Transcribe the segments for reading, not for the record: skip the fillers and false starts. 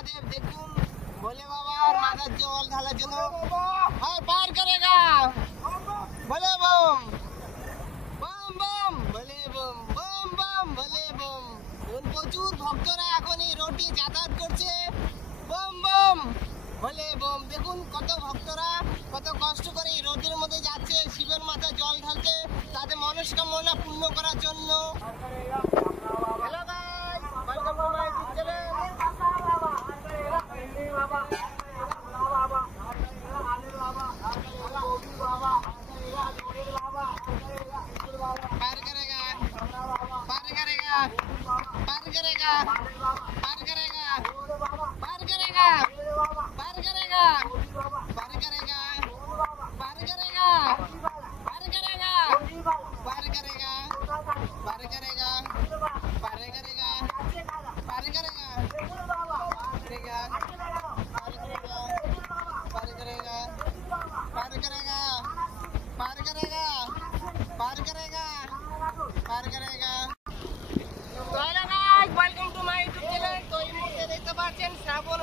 महादेव देखून भोले बाबा और माता जल ढालाর জন্য হয় পার करेगा भोले बम बम बम भोले बम बम बम भोले बम প্রচুর ভক্তরা এখন এই রোড দিয়ে যাতায়াত করছে বম বম ভোলে বম দেখুন কত ভক্তরা কত কষ্ট করে এই রোদের মধ্যে যাচ্ছে শিবের মাথায় জল ঢালতে তাদের মনস্কামনা পূর্ণ করার জন্য। Hello guys, welcome to my channel. पार करेगा पार करेगा पार करेगा पार करेगा पार करेगा पार करेगा पार करेगा पार करेगा पार करेगा पार करेगा पार करेगा पार करेगा पार करेगा पार करेगा पार करेगा पार करेगा पार करेगा पार करेगा पार करेगा। तो hello guys, welcome to my YouTube channel. तो এই মুহূর্তে দেখতে পাচ্ছেন শ্রাবণ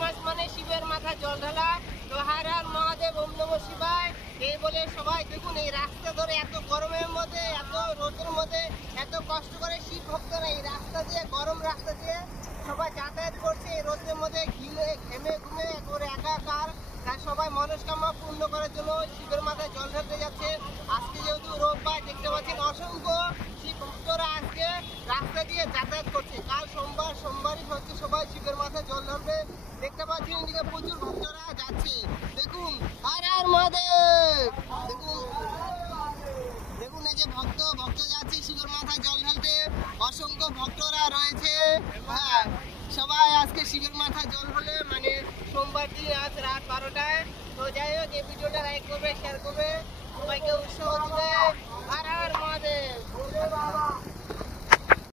মাস মানে শিবের মাথায় জল ঢালা। তো হর হর মহাদেব, ওম নমঃ শিবায় এই বলে সবাই দেখুন এই রাস্তা ধরে এত গরমের মধ্যে এত রোদের মধ্যে এত কষ্ট করে শিব ভক্তরা এই রাস্তা দিয়ে গরম রাস্তা দিয়ে সবাই যাতায়াত করছে এই রোদের মধ্যে ঘেমে ঘুমে করে একাকার। তাই সবাই মনস্কামনা পূর্ণ করার জন্য শিবের মাথায় জল ঢালতে যাচ্ছে। আজকে যেহেতু রোববার দেখতে পাচ্ছেন অসংখ্য শিব ভক্তরা আজকে রাস্তা দিয়ে যাতায়াত করছে। কাল সোমবারই হচ্ছে সবাই শিবের মাথায় জল ঢালবে। দেখতে পাচ্ছেন এদিকে প্রচুর ভক্তরা যাচ্ছে। দেখুন হর হর মহাদেব, দেখুন এই যে ভক্ত যাচ্ছে শিবের মাথায় জল ঢালতে। অসংখ্য ভক্তরা রয়েছে। হ্যাঁ, সবাই আজকে শিবের মাথায় জল ঢালে মানে সোমবার দিন আজ রাত 12টায়। তো যাই হোক এই ভিডিওটা লাইক করবে, শেয়ার করবে, সবাইকে